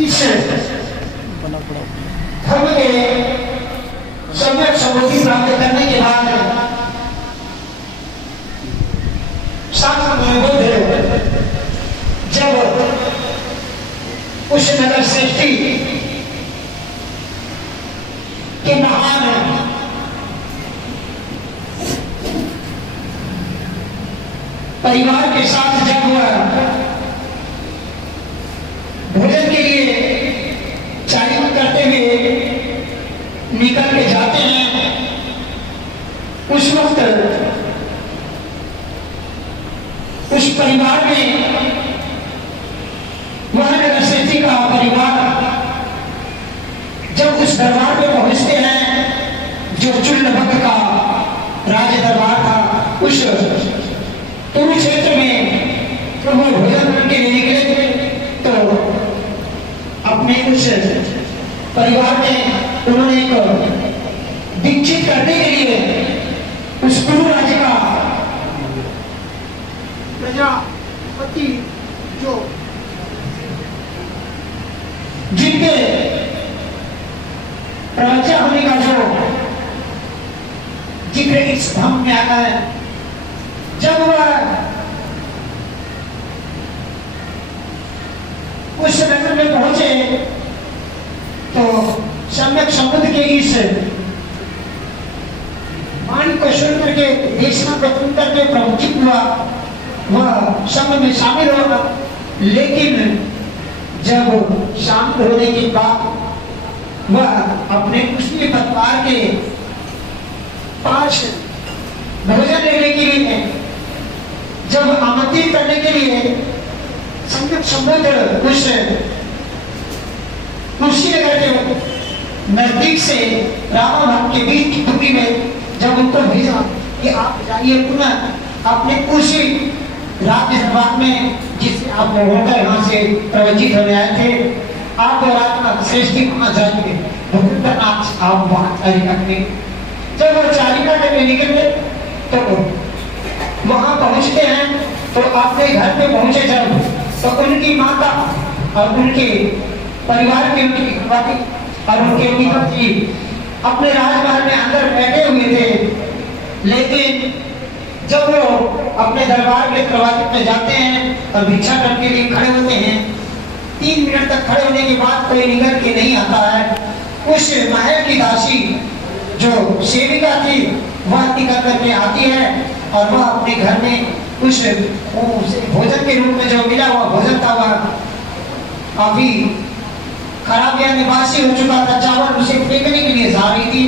इस धर्म के सम्यक समृद्धि प्राप्त करने के बाद जब उस नगर श्रेष्ठी के महान परिवार के साथ जब वह भोजन के लिए चारित्र्य करते हुए निकल के जाते हैं, उस वक्त उस परिवार में वह नगर श्रेष्ठी का परिवार जब उस दरबार में पहुंचते हैं जो चुल्लभक्त का राज दरबार था, उस कुरुक्षेत्र में प्रभु भोजन के लिए निकले तो अपने उस परिवार में उन्होंने एक दीक्षित करने के लिए उस कुरु राज्य का प्रजापति जो जिनके प्रजा होने का जो जिक्र इस धर्म में आता है, जब वह उस नगर में पहुंचे तो सम्यक समुद्र के इस वाणी को सुन करके देशना को सुन करके प्रमुखित हुआ, वह संघ में शामिल होगा। लेकिन जब शामिल होने के बाद वह अपने कुशली परिवार के पास भोजन लेने के लिए जब आमंत्रित करने के लिए सम्यक समुद्र उस कुशीनगर के नजदीक से रामा भक्त के बीच की दूरी में जब उनको भेजा कि आप जाइए पुनः अपने उसी राज्य दरबार में जिससे आप होकर यहाँ से प्रवचित होने आए थे, आप और आत्मा श्रेष्ठी पुनः जाएंगे आप वहां चारिका करेंगे। जब वो चारिका करने निकले तो वहां पहुंचते हैं तो अपने घर पे पहुंचे जब तो उनकी माता और उनके परिवार के उनकी और उनके पिताजी अपने राजमहल में अंदर बैठे हुए थे, लेकिन जब वो अपने दरबार के दरवाजे पे जाते हैं और भिक्षा करने के लिए खड़े होते हैं, 3 मिनट तक खड़े होने के बाद कोई निकल के नहीं आता है। उस महल की दासी जो सेविका थी वह निकल करके आती है और वह अपने घर में उसे भोजन के रूप में जो मिला हुआ भोजन था वह काफी खराब या निवासी हो चुका था, चावल उसे फेंकने के लिए जा रही थी।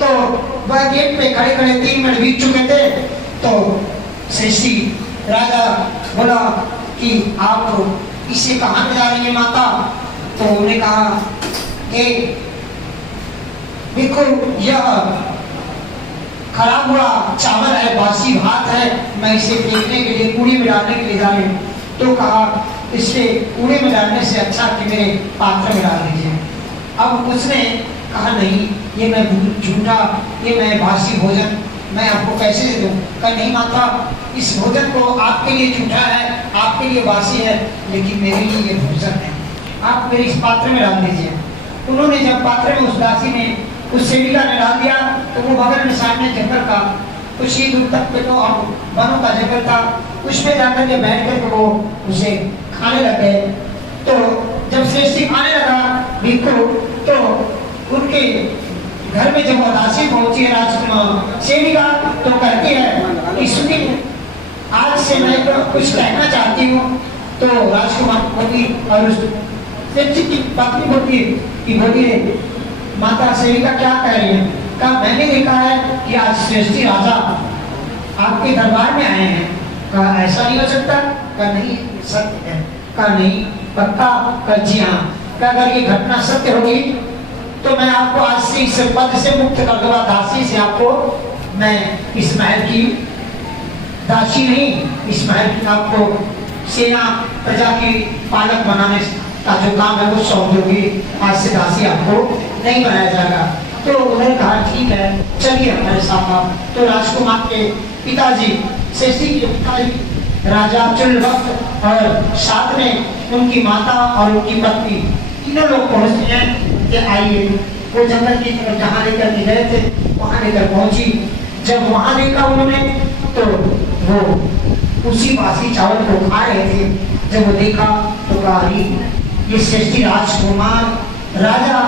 तो वह गेट पे खड़े खड़े 3 मिनट बीत चुके थे तो श्रेष्ठी राजा बोला कि आप इसे कहाँ ले जा रही है माता? तो उन्होंने कहा कि देखो यह खराब हुआ चावल है, बासी भात है, मैं इसे फेंकने के लिए कूड़े में डालने के लिए जा रही हूँ। तो कहा इसे कूड़े में डालने से अच्छा कि मेरे पात्र में डाल दीजिए। अब उसने कहा नहीं, ये मैं झूठा, ये मैं बासी भोजन मैं आपको कैसे दे दूं? कहा नहीं माता, इस भोजन को आपके लिए झूठा है, आपके लिए बासी है, लेकिन मेरे लिए ये भोजन है, आप मेरे इस पात्र में डाल दीजिए। उन्होंने जब पात्र में उस दासी ने उस सेविका ने डाल दिया तो वो बगल में सामने जंगल का कुछ ही दूर तक पे तो वनों का जंगल था, उसमें जाकर के बैठ कर वो उसे खाने लग गए। तो जब श्रेष्ठी खाने लगा भिक्षु तो उनके घर में जब दासी पहुंची है राजकुमार सेविका तो कहती है कि सुनिए आज से मैं कुछ कहना चाहती हूँ। तो राजकुमार बोली और उस श्रेष्ठी की पत्नी बोली कि बोलिए माता सेविका क्या कह रही है? कहा मैंने देखा है कि आज श्रेष्ठी राजा आपके दरबार में आए हैं। कहा ऐसा नहीं हो सकता? कहा नहीं सत्य है। कहा नहीं पक्का? कहा जी हाँ। कहा अगर ये घटना सत्य होगी तो मैं आपको आज से इस पद से मुक्त कर दूंगा, दासी से आपको मैं इस महल की दासी नहीं, इस महल की आपको सेना प्रजा की पालक बनाने का जो काम है वो सौंप दूंगी, आज से दासी आपको नहीं बनाया जाएगा। तो उन्होंने कहा ठीक है चलिए हमारे साथ आप। तो राजकुमार के पिताजी श्रेष्ठी के पिताजी राजा चुल्लवक्त और साथ में उनकी माता और उनकी पत्नी तीनों लोग पहुंचते हैं कि आइए। वो जंगल की तरफ जहाँ लेकर के गए थे वहाँ लेकर पहुंची। जब वहाँ देखा उन्होंने तो वो उसी बासी चावल को खा रहे थे। जब वो देखा तो कहा ये श्रेष्ठी राजकुमार राजा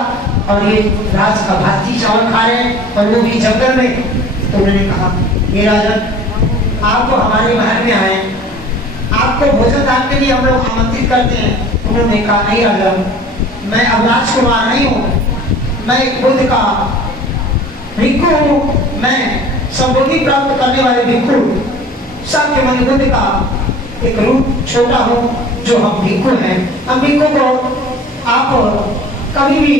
और ये राज का भाती चावल खा रहे हैं और वो भी जंगल में। तो उन्होंने कहा ये राजन आप तो हमारे महल में आए, आपको भोजन दान के लिए हम लोग आमंत्रित करते हैं। उन्होंने कहा नहीं राजा, मैं अब राजकुमार नहीं हूँ, मैं एक बुद्ध का भिक्षु हूँ, मैं संबोधि प्राप्त करने वाले भिक्षु सबके मन बुद्ध का एक रूप छोटा हूँ जो हम भिक्षु हैं। हम भिक्षु को आप कभी भी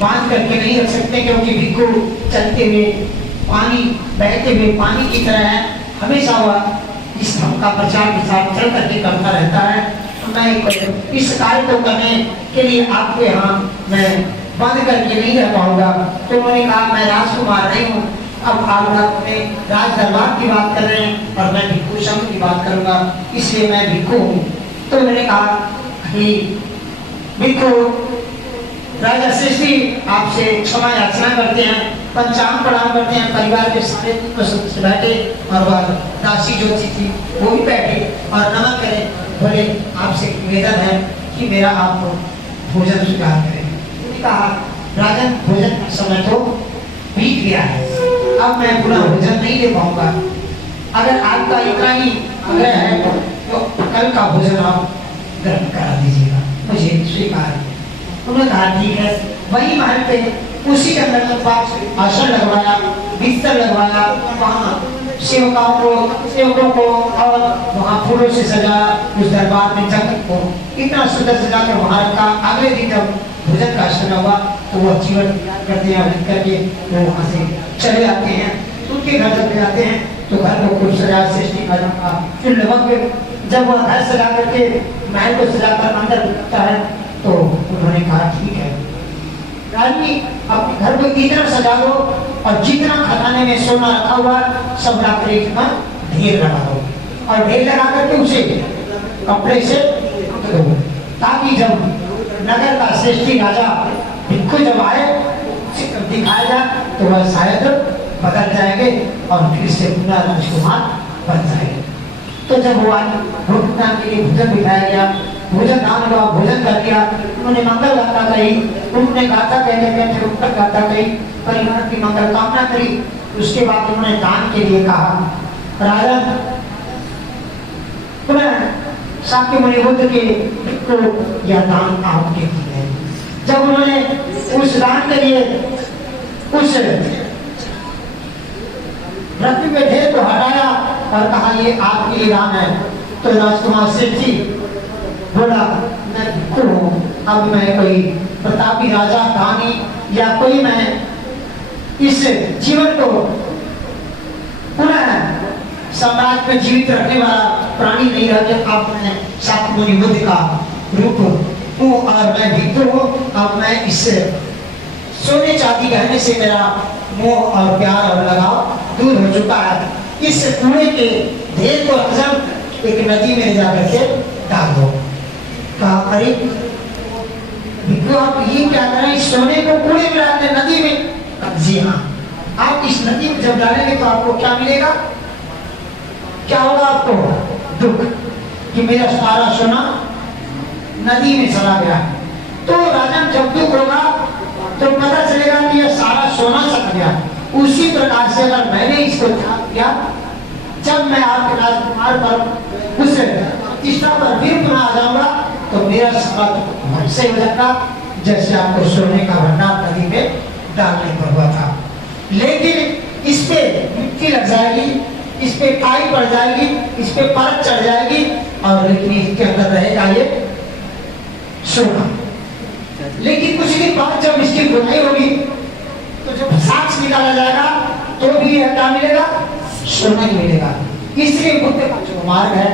बांध करके नहीं रख सकते क्योंकि भिक्षु चलते हुए पानी बहते हुए पानी की तरह है, हमेशा वह इस धर्म का प्रचार प्रसार चल करके करता रहता है। मैं इस कार्य को करने के लिए आपके यहाँ मैं बंद करके नहीं रह पाऊंगा। तो उन्होंने कहा मैं राजकुमार नहीं हूँ, अब आप में राज दरबार की बात कर रहे हैं और मैं भिक्षु संघ की बात करूंगा, इसलिए मैं भिक्षु हूँ। तो उन्होंने कहा कि भिक्षु राजा श्रेष्ठी आपसे क्षमा याचना करते हैं, पंचांग प्रणाम करते हैं। परिवार के सारे सदस्य बैठे और वह दासी जो थी वो भी बैठे और नमन करें, बोले आपसे निवेदन है कि मेरा आप भोजन स्वीकार करें। उन्होंने कहा राजन भोजन का समय तो बीत गया है, अब मैं पूरा भोजन नहीं ले पाऊंगा, अगर आपका इतना ही आग्रह है तो कल का भोजन आप ग्रहण करा दीजिएगा, मुझे स्वीकार है। उन्होंने कहा ठीक है। वही महल पे उसी जंगल के पास आसन लगवाया, बिस्तर लगवाया, वहाँ सेवकों को और वहाँ फूलों से सजा उस दरबार में जंगल को इतना सुंदर सजा कर वहाँ रखा। अगले दिन जब भोजन का समय हुआ तो वो जीवन करते हैं करके वो वहाँ से चले जाते हैं। उनके घर जब जाते हैं तो घर को खूब सजा श्रेष्ठी का फिर लगभग जब वह घर सजा करके महल को सजा कर अंदर उठता है तो उन्होंने कहा ठीक है रानी अपने घर को इतना सजा दो और जितना खजाने में सोना रखा हुआ सब लाकर इतना ढेर लगा दो और ढेर लगा करके उसे कपड़े से ढक दो ताकि जब नगर का श्रेष्ठी राजा भिक्षु जब आए दिखाया जाए तो वह शायद बदल जाएंगे और फिर से पुनः राजकुमार बन जाएंगे। तो जब वो भोजन के लिए भोजन बिठाया गया, भोजन दान हुआ, भोजन कर दिया, उन्होंने मंगल गाथा कही, उन्होंने गाथा कहते कहते उत्तर गाथा कही, परिवार की मंगल कामना करी। उसके बाद उन्होंने दान के लिए कहा राजा पुनः शाक्य मुनि बुद्ध के को यह दान आपके लिए। जब उन्होंने उस दान के लिए उस रत्न में ढेर को हटाया और कहा ये आपके लिए दान है, तो राजकुमार श्रेष्ठी बोला मैं भिक्षु हूँ, अब मैं कोई प्रतापी राजा दानी या कोई मैं इस जीवन को पुनः समाज में जीवित रखने वाला प्राणी नहीं रह गया। अब मैं शाक्य मुनि बुद्ध का रूप हूँ और मैं भिक्षु हूँ। अब मैं इस सोने चांदी गहने से मेरा मोह और प्यार और लगाव दूर हो चुका है। इस कूड़े के ढेर को अक्सर एक नदी में जा करके डाल दो। कहा अरे भिक्षु आप ये क्या करें, इस सोने को कूड़े में डालते नदी में? जी हाँ, आप इस नदी में जब डालेंगे तो आपको क्या मिलेगा? क्या होगा आपको? दुख कि मेरा सारा सोना नदी में चला गया। तो राजन जब दुख होगा तो पता चलेगा कि यह सारा सोना चला गया। उसी प्रकार से अगर मैंने इसको त्याग किया, जब मैं आपके राजकुमार पर उस प्रतिष्ठा पर फिर पुनः आ जाऊंगा तो मेरा सारा से हो जाएगा जैसे आपको सोने का भंडार नदी में डालने पर हुआ था। लेकिन इस पे मिट्टी लग जाएगी, इस पे काई पड़ जाएगी, इस पे परत चढ़ जाएगी और लेकिन इसके अंदर रहेगा ये सोना। लेकिन कुछ दिन बाद जब इसकी खुदाई होगी तो जब साक्ष्य निकाला जाएगा तो भी यह क्या मिलेगा? सोना ही मिलेगा। इसलिए बुद्ध का जो मार्ग है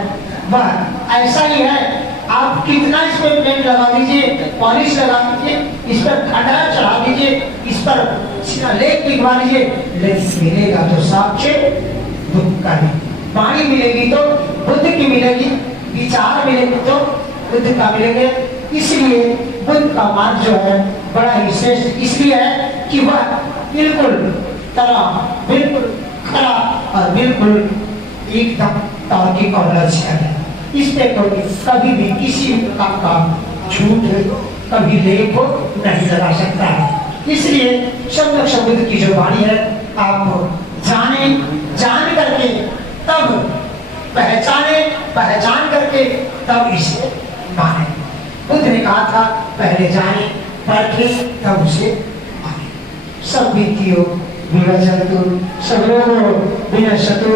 वह ऐसा ही है। आप कितना इस पर पेंट लगा दीजिए, पॉलिश लगा दीजिए, इस पर खंडहर चढ़ा दीजिए, इस पर सीधा लेख लिखवा दीजिए, लेकिन मिलेगा तो साक्ष्य बुद्ध का ही। वाणी मिलेगी तो बुद्ध की मिलेगी। विचार मिलेंगे तो बुद्ध का मिलेंगे। इसलिए बुद्ध का मार्ग जो है बड़ा ही श्रेष्ठ इसलिए है कि वह बिल्कुल तरह, बिल्कुल खरा और बिल्कुल एकदम तार्किक और लक्ष्य है। इस पे कोई कभी भी किसी प्रकार का झूठ कभी लेख नहीं लगा सकता है। इसलिए शब्द बुद्ध की जो वाणी है आप जाने, जान करके तब पहचाने, पहचान करके तब इसे माने। बुद्ध ने कहा था पहले जाने परखे तब उसे माने। सब व्यक्तियों विवचन्तु सर्वो विनश्यतु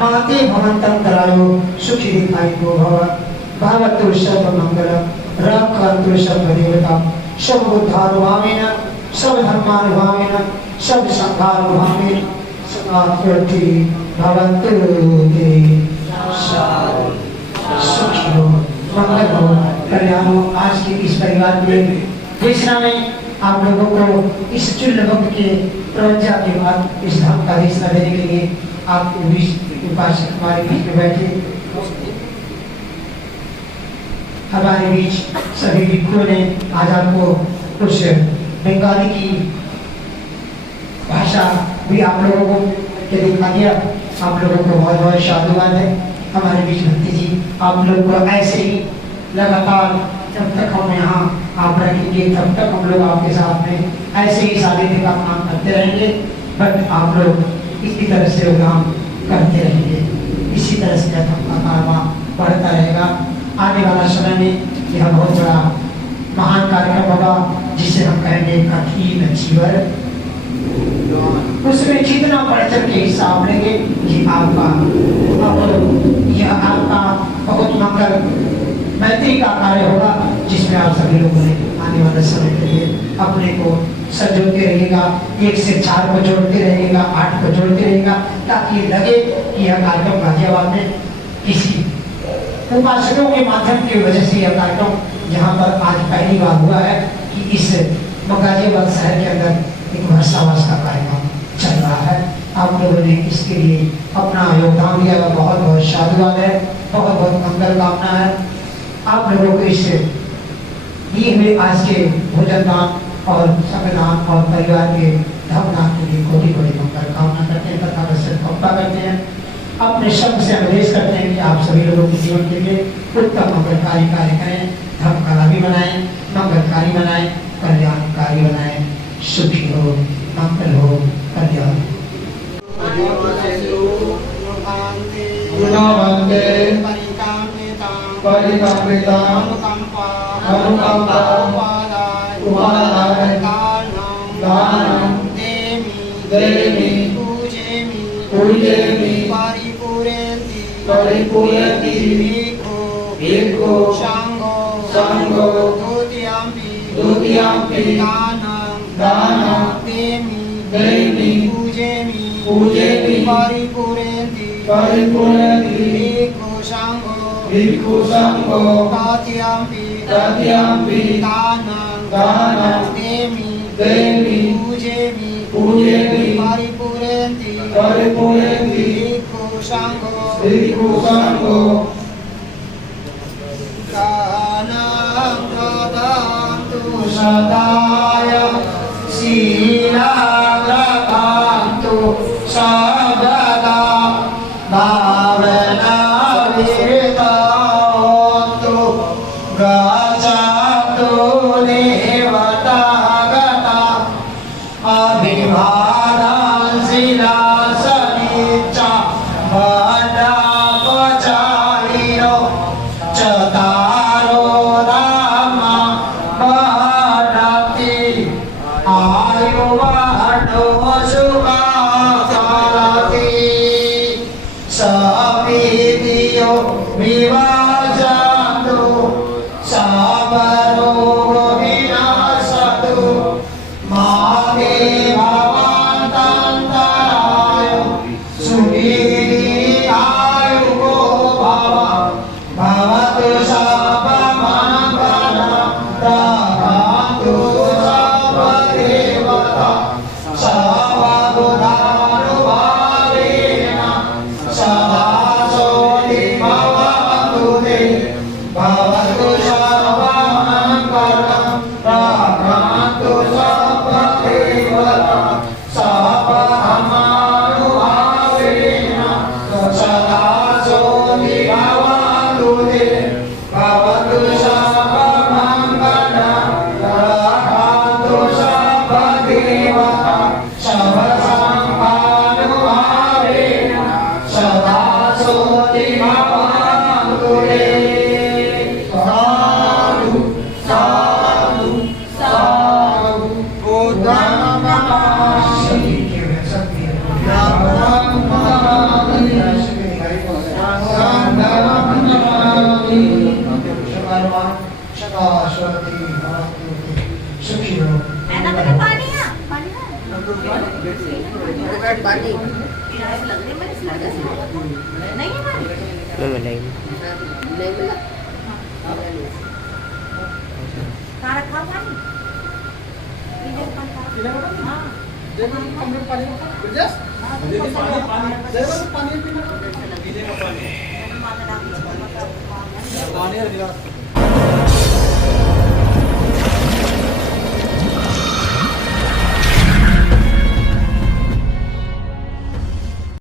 माते भवन्तं तरायो सुखी दिखाइतो भव भवतु सर्वमंगलम रक्षन्तु सर्वदेवतां सर्वोद्धारभावेन सर्वधर्मानुभावेन सर्वसंघानुभावेन सदा कृति भवन्तु ते सुखी हो, मंगल हो, कल्याण हो। आज के इस परिवार के देशना में आप लोगों को इस चुल्ल भक्त के प्रवचन के बाद इस धर्म का देशना देने के लिए आपके बीच उपासक हमारे बीच में बैठे, हमारे बीच सभी भिक्षुओं ने आज आपको कुछ बंगाली की भाषा भी आप लोगों को के दिखा दिया। आप लोगों को बहुत बहुत साधुवाद है। हमारे बीच भक्ति जी आप लोग को ऐसे ही लगातार जब तक हम यहाँ आप रखेंगे तब तक हम लोग आपके साथ में ऐसे ही सानिध्य का काम करते रहेंगे। बट आप लोग इसी तरह से काम करते रहेंगे, इसी तरह से धर्म का कारवा बढ़ता रहेगा। आने वाला समय में यह बहुत बड़ा महान कार्यक्रम होगा जिसे हम कहेंगे कठिन जीवन। उसमें जितना बढ़ चढ़ के हिस्सा आप लेंगे ये आपका यह आपका बहुत मंगल मैत्री का कार्य होगा जिसमें आप सभी लोगों ने आने वाले समय के लिए अपने को संजोते रहिएगा। 1 से 4 को जोड़ते रहिएगा, 8 को जोड़ते रहिएगा ताकि लगे कि यह कार्यक्रम गाजियाबाद में किसी उपासकों के माध्यम की वजह से यह कार्यक्रम यहाँ पर आज पहली बार हुआ है कि इस गाजियाबाद शहर के अंदर एक वर्षावास का कार्यक्रम चल रहा है। आप लोगों ने इसके लिए अपना योगदान दिया, बहुत बहुत साधुवाद है, बहुत बहुत मंगल कामना है। आप लोगों को इस दिए हुए आज के भोजन दान और संविधान और परिवार के धर्मदान के लिए कोटि कोटि मंगल कामना करते हैं तथा कृपा करते हैं। अपने शब्द से अनुदेश करते हैं कि आप सभी लोगों के जीवन के लिए उत्तम मंगलकारी कार्य करें, धर्म कला भी बनाएं, मंगलकारी बनाएं, कल्याणकारी बनाएं। सुखी हो, मंगल हो, कल्याण Bhikkhu Sangho Tatyampi Danam Demi Pujemi Paripurenti Bhikkhu Sangho Danam Dadantu सदाय शीलाग्रभान्तु सर्वदा भावना विरतान्तु गच्छन्तु देवतागता अभिवादं शिलासनिच्च वड्डापचारिणो चतारो रामा वदति आयुर्वाणो सुखासारथि सपीतियो विवाचन्तु सबरोगो विनाशतु मा ते भवन्तन्तराय सुखीर्घायुको भव भवतु सर्वमङ्गलं रक्षन्तु सर्वदेवता सर्वबुधानुभावेन सदा सोऽधि भवन्तु ते भगवान सदा शांति भक्ति सुखी हो। ऐना तो पानी है, पानी है। पानी लग रही मेरे सिर से नहीं है पानी नहीं मिला कहाँ रखा पानी इधर पानी हाँ पानी